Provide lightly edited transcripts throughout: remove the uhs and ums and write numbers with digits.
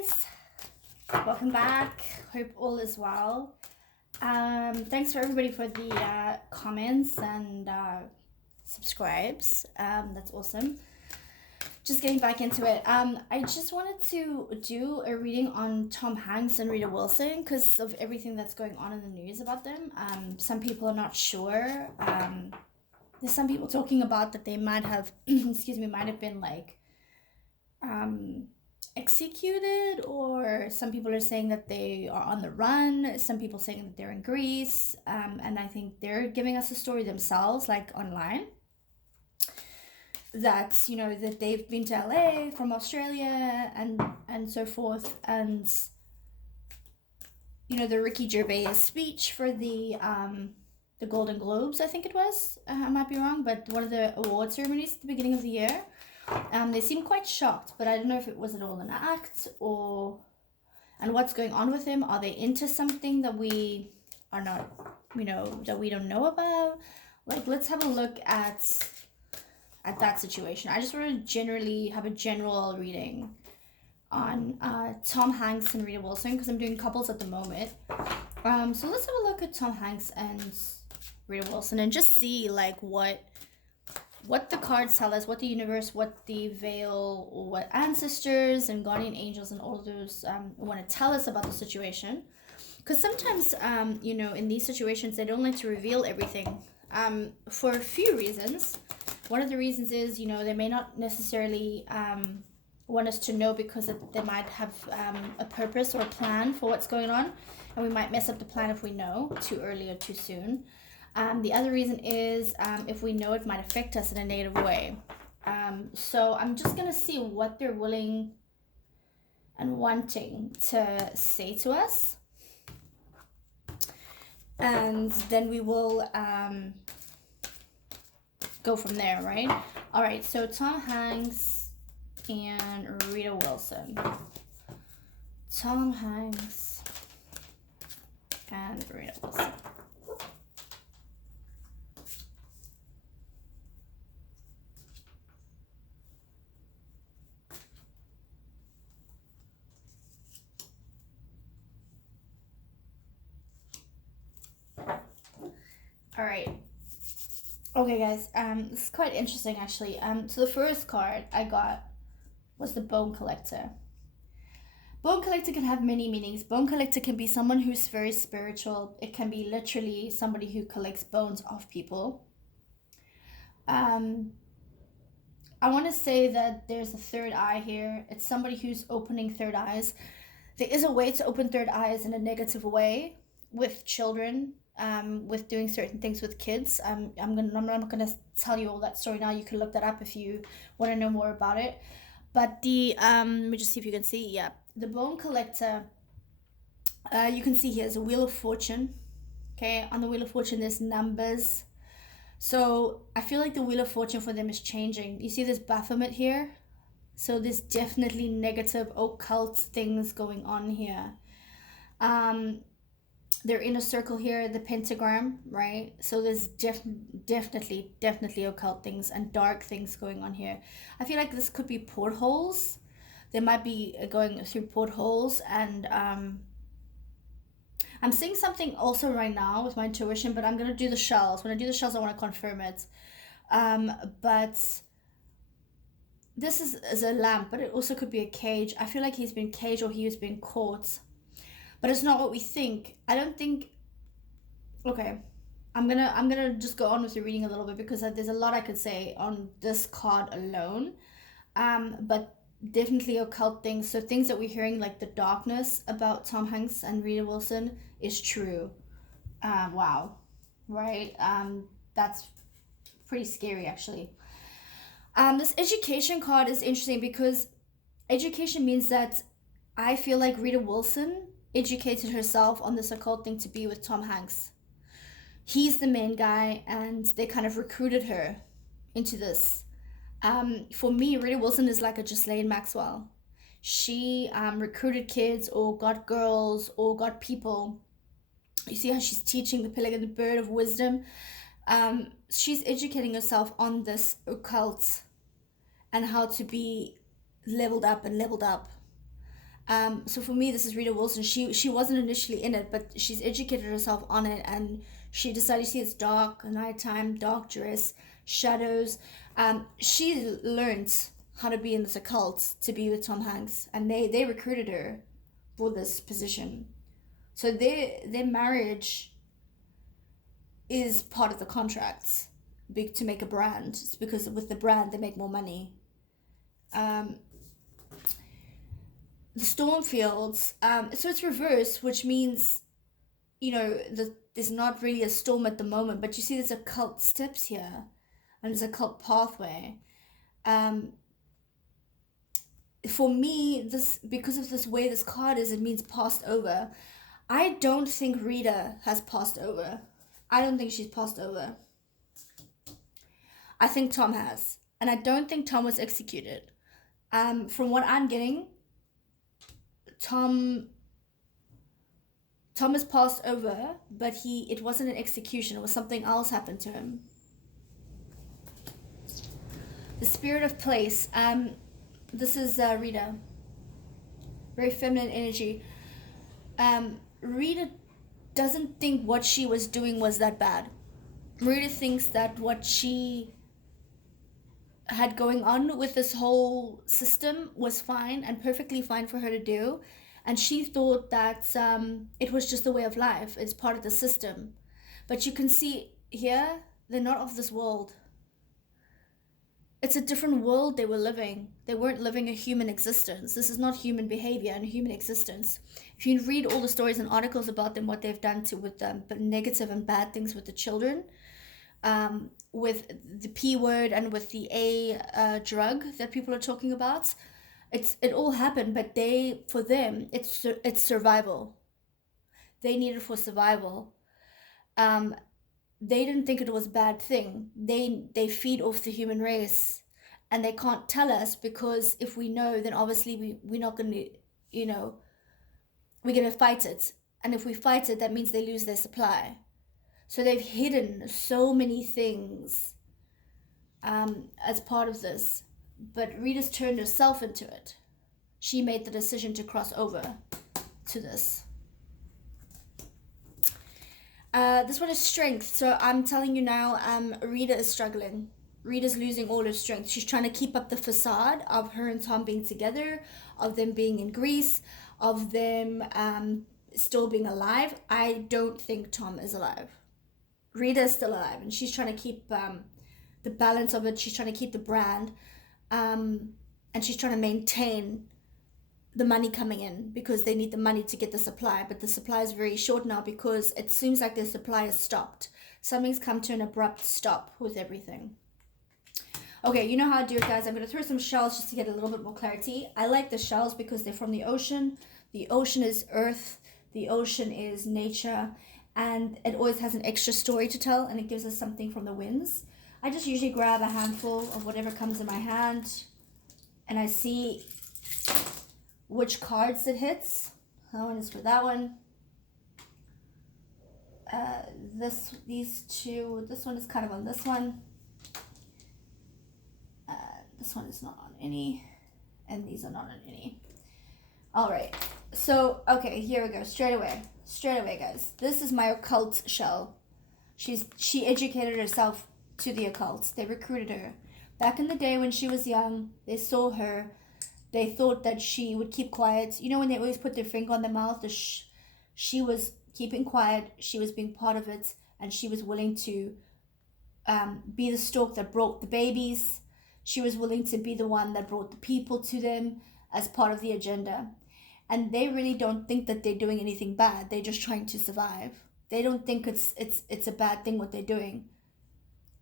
guys, welcome back. Hope all is well. Thanks for everybody for the comments and subscribes. That's awesome. Just getting back into it. I just wanted to do a reading on Tom Hanks and Rita Wilson because of everything that's going on in the news about them. Some people are not sure. There's some people talking about that they might have, might have been like executed, or some people are saying that they are on the run, some people saying that they're in Greece, and I think they're giving us a story themselves, like online, that that they've been to LA from Australia and so forth. And the Ricky Gervais speech for the Golden Globes, I think it was, I might be wrong, but one of the award ceremonies at the beginning of the year. They seem quite shocked, but I don't know if it was at all an act and what's going on with him. Are they into something that we are not, that we don't know about? Like, let's have a look at that situation. I just want to generally have a general reading on Tom Hanks and Rita Wilson because I'm doing couples at the moment. So let's have a look at Tom Hanks and Rita Wilson and just see like what the cards tell us, what the universe, what the veil, what ancestors and guardian angels and all of those want to tell us about the situation. Because sometimes, in these situations, they don't like to reveal everything for a few reasons. One of the reasons is, they may not necessarily want us to know because they might have a purpose or a plan for what's going on. And we might mess up the plan if we know too early or too soon. The other reason is if we know it might affect us in a negative way. So I'm just going to see what they're willing and wanting to say to us. And then we will go from there, right? All right, so Tom Hanks and Rita Wilson. Tom Hanks and Rita Wilson. All right. Okay, guys. This is quite interesting, actually. So the first card I got was the Bone Collector. Bone Collector can have many meanings. Bone Collector can be someone who's very spiritual. It can be literally somebody who collects bones of people. I want to say that there's a third eye here. It's somebody who's opening third eyes. There is a way to open third eyes in a negative way with children. With doing certain things with kids. I'm not gonna tell you all that story now. You can look that up if you want to know more about it. But the let me just see if you can see. Yeah, the Bone Collector. You can see here is a Wheel of Fortune. Okay, on the Wheel of Fortune there's numbers. So I feel like the Wheel of Fortune for them is changing. You see this Baphomet here. So there's definitely negative occult things going on here. They're in a circle here, the pentagram, right? So there's definitely occult things and dark things going on here. I feel like this could be portholes. They might be going through portholes, and I'm seeing something also right now with my intuition, but I'm going to do the shells. When I do the shells, I want to confirm it. But this is a lamp, but it also could be a cage. I feel like he's been caged or he has been caught. But it's not what we think. I don't think. Okay, I'm gonna just go on with the reading a little bit because there's a lot I could say on this card alone. But definitely occult things. So things that we're hearing, like the darkness about Tom Hanks and Rita Wilson, is true. Wow, right? That's pretty scary, actually. This education card is interesting because education means that I feel like Rita Wilson educated herself on this occult thing to be with Tom Hanks. He's the main guy, and they kind of recruited her into this. For me, Rita Wilson is like a Ghislaine Maxwell. She recruited kids or got girls or got people. You see how she's teaching the Pelican, the bird of wisdom. She's educating herself on this occult and how to be leveled up and leveled up. So for me, this is Rita Wilson. She wasn't initially in it, but she's educated herself on it, and she decided to see it's dark, nighttime, dark dress, shadows. She learned how to be in this occult to be with Tom Hanks, and they recruited her for this position. So their marriage is part of the contracts to make a brand. It's because with the brand they make more money. The Stormfields, so it's reverse, which means, there's not really a storm at the moment, but you see there's occult steps here, and there's a cult pathway. For me, this, because of this way this card is, it means passed over. I don't think Rita has passed over. I don't think she's passed over. I think Tom has, and I don't think Tom was executed. From what I'm getting, Tom has passed over, but it wasn't an execution. It was something else happened to him. The spirit of place. This is Rita. Very feminine energy. Rita doesn't think what she was doing was that bad. Rita thinks that what she had going on with this whole system was fine and perfectly fine for her to do, and she thought that it was just a way of life. It's part of the system. But you can see here, they're not of this world. It's a different world they were living. They weren't living a human existence. This is not human behavior and human existence. If you read all the stories and articles about them, what they've done with them, but negative and bad things with the children, with the P word and with the A drug that people are talking about, it all happened. But for them, it's survival. They need it for survival. They didn't think it was a bad thing. They feed off the human race, and they can't tell us, because if we know, then obviously we're not going to, we're going to fight it. And if we fight it, that means they lose their supply. So they've hidden so many things as part of this. But Rita's turned herself into it. She made the decision to cross over to this. This one is strength. So I'm telling you now, Rita is struggling. Rita's losing all her strength. She's trying to keep up the facade of her and Tom being together, of them being in Greece, of them still being alive. I don't think Tom is alive. Rita is still alive, and she's trying to keep the balance of it. She's trying to keep the brand, and she's trying to maintain the money coming in, because they need the money to get the supply. But the supply is very short now, because it seems like the supply has stopped. Something's come to an abrupt stop with everything. Okay, you know how I do it, guys. I'm going to throw some shells just to get a little bit more clarity. I like the shells because they're from the ocean. The ocean is earth. The ocean is nature. And it always has an extra story to tell, and it gives us something from the winds. I just usually grab a handful of whatever comes in my hand, and I see which cards it hits. That one is for that one. These two. This one is kind of on this one. This one is not on any, and these are not on any. All right. So okay, here we go. Straight away, guys. This is my occult shell. She educated herself to the occult. They recruited her. Back in the day when she was young, they saw her. They thought that she would keep quiet. You know when they always put their finger on their mouth? She was keeping quiet. She was being part of it. And she was willing to be the stork that brought the babies. She was willing to be the one that brought the people to them as part of the agenda. And they really don't think that they're doing anything bad. They're just trying to survive. They don't think it's a bad thing what they're doing,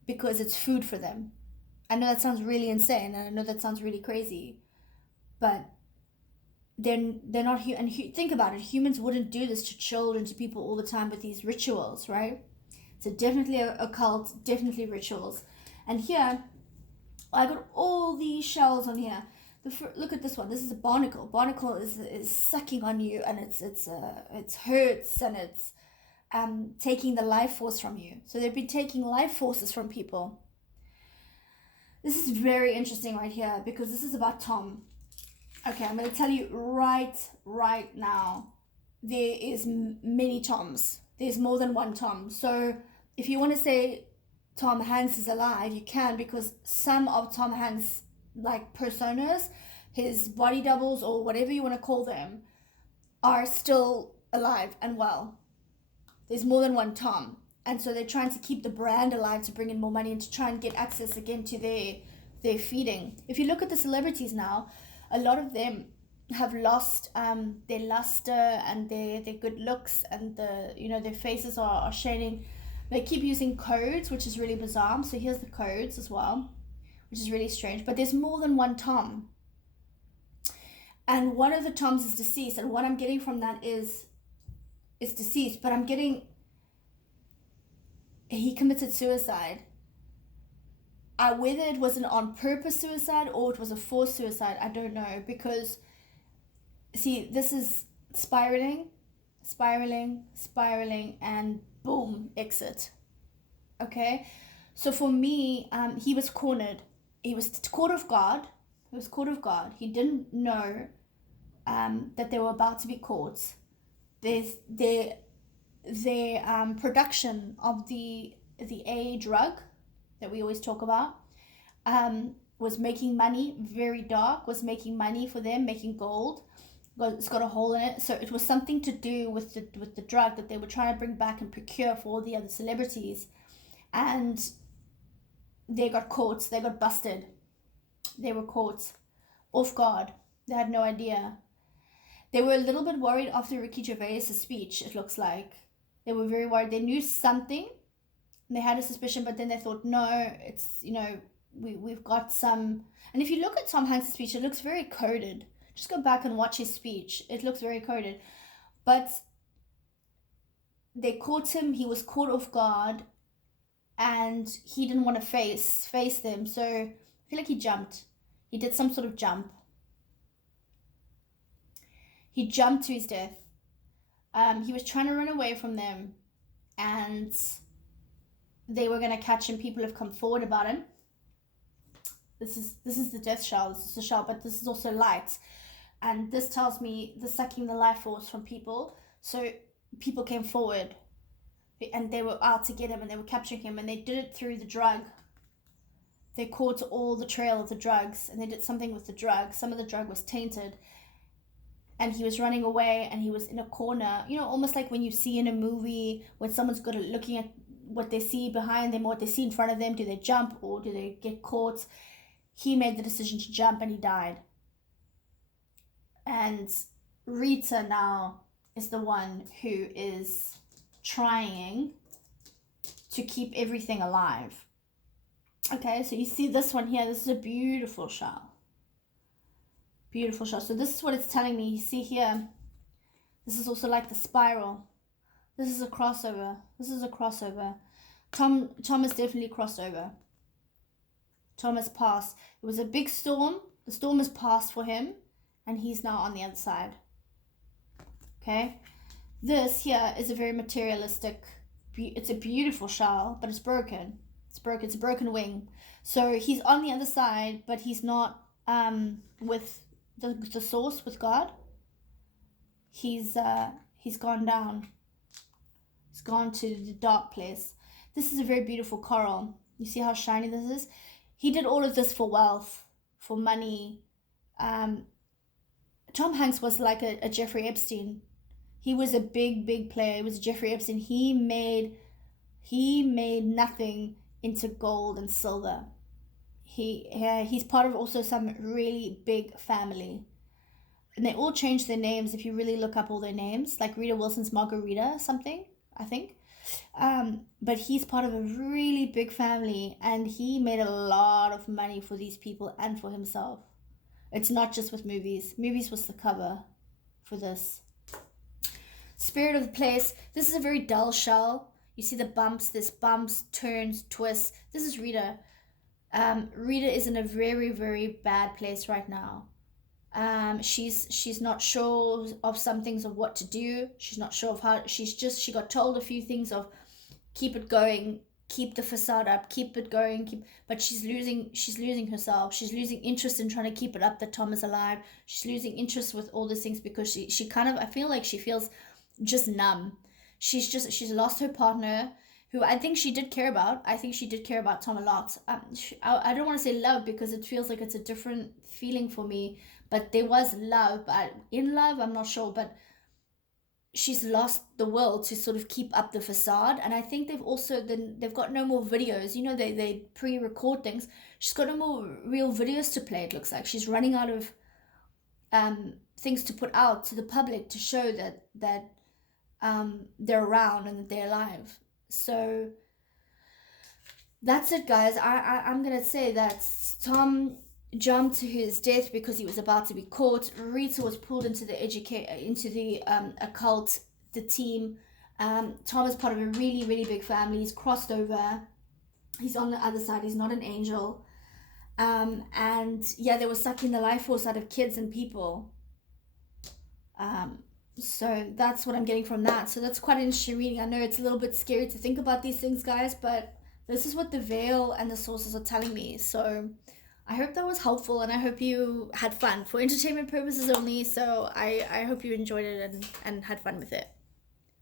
because it's food for them. I know that sounds really insane, and I know that sounds really crazy, but they're not and think about it. Humans wouldn't do this to children, to people all the time with these rituals, right? So definitely a cult, definitely rituals. And here, I got all these shells on here. Look at this one. This is a barnacle. Barnacle is sucking on you, and it hurts, and it's taking the life force from you. So they've been taking life forces from people. This is very interesting right here, because this is about Tom. Okay, I'm going to tell you right now. There is many Toms. There's more than one Tom. So if you want to say Tom Hanks is alive, you can, because some of Tom Hanks like personas, his body doubles or whatever you want to call them, are still alive and well. There's more than one Tom. And so they're trying to keep the brand alive to bring in more money and to try and get access again to their feeding. If you look at the celebrities now, a lot of them have lost their luster and their good looks, and their faces are shading. They keep using codes, which is really bizarre. So here's the codes as well, which is really strange. But there's more than one Tom. And one of the Toms is deceased. And what I'm getting from that is deceased. But I'm getting, he committed suicide. Whether it was an on purpose suicide or it was a forced suicide, I don't know. Because, see, this is spiraling, and boom, exit. Okay? So for me, he was cornered. He was caught off guard. He didn't know that they were about to be caught. Their production of the A drug that we always talk about was making money, very dark, was making money for them, making gold. It's got a hole in it. So it was something to do with the drug that they were trying to bring back and procure for all the other celebrities. And they got caught. They got busted. They were caught off guard. They had no idea. They were a little bit worried after Ricky Gervais' speech, it looks like. They were very worried. They knew something. They had a suspicion, but then they thought, no, it's, we've got some... And if you look at Tom Hanks' speech, it looks very coded. Just go back and watch his speech. It looks very coded. But they caught him. He was caught off guard. And he didn't want to face them. So I feel like he jumped. He did some sort of jump. He jumped to his death. He was trying to run away from them. And they were going to catch him. People have come forward about him. This is the death shell. This is a shell, but this is also light. And this tells me they're sucking the life force from people. So people came forward. And they were out to get him, and they were capturing him. And they did it through the drug. They caught all the trail of the drugs. And they did something with the drug. Some of the drug was tainted. And he was running away, and he was in a corner. Almost like when you see in a movie when someone's good at looking at what they see behind them or what they see in front of them. Do they jump or do they get caught? He made the decision to jump, and he died. And Rita now is the one who is trying to keep everything alive. Okay, so you see this one here. This is a beautiful shell. Beautiful shell. So this is what it's telling me. You see here, this is also like the spiral. This is a crossover. Tom has definitely crossed over. Tom has passed. It was a big storm. The storm has passed for him, and he's now on the other side. Okay? This here is a very materialistic, it's a beautiful shell, but it's broken. It's a broken wing. So he's on the other side, but he's not with the source, with God. He's gone down. He's gone to the dark place. This is a very beautiful coral. You see how shiny this is? He did all of this for wealth, for money. Tom Hanks was like a Jeffrey Epstein. He was a big player. He was Jeffrey Epstein. He made nothing into gold and silver. He's part of also some really big family. And they all changed their names if you really look up all their names. Like Rita Wilson's Margarita something, I think. But he's part of a really big family, and he made a lot of money for these people and for himself. It's not just with movies. Movies was the cover for this. Spirit of the place. This is a very dull shell. You see the bumps. There's bumps, turns, twists. This is Rita. Rita is in a very, very bad place right now. She's not sure of some things of what to do. She's not sure of how. She got told a few things of keep it going. keep the facade up, keep it going, but she's losing herself. She's losing interest in trying to keep it up that Tom is alive. She's losing interest with all these things because she kind of, I feel like she feels just numb. She's lost her partner, who I think she did care about. I think she did care about Tom a lot. I don't want to say love because it feels like it's a different feeling for me, but there was love. But in love, I'm not sure, but she's lost the will to sort of keep up the facade. And I think they've got no more videos. You know, they pre-record things. She's got no more real videos to play. It looks like she's running out of things to put out to the public to show that they're around and that they're alive. So that's it, guys. I'm gonna say that Tom jumped to his death because he was about to be caught. Rita was pulled into the occult, the team. Tom is part of a really, really big family. He's crossed over. He's on the other side. He's not an angel. And yeah, they were sucking the life force out of kids and people. So that's what I'm getting from that. So that's quite an interesting reading. I know it's a little bit scary to think about these things, guys, but this is what the veil and the sources are telling me. So I hope that was helpful, and I hope you had fun for entertainment purposes only. So I hope you enjoyed it and had fun with it.